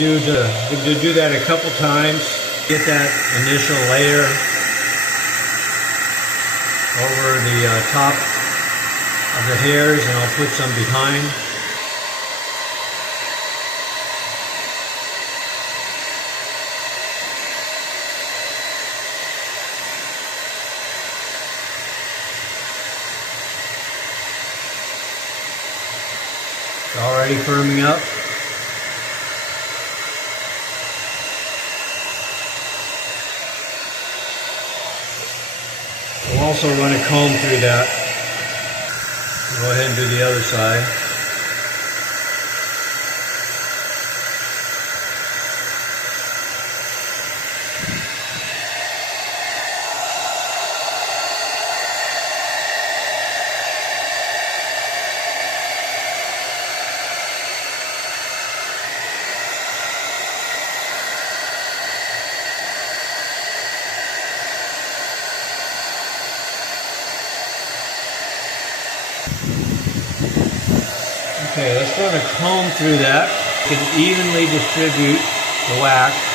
do that a couple times. Get that initial layer over the top of the hairs, and I'll put some behind. It's already firming up. We'll also run a comb through that. Go ahead and do the other side. Okay, let's run a comb through that. You can evenly distribute the wax.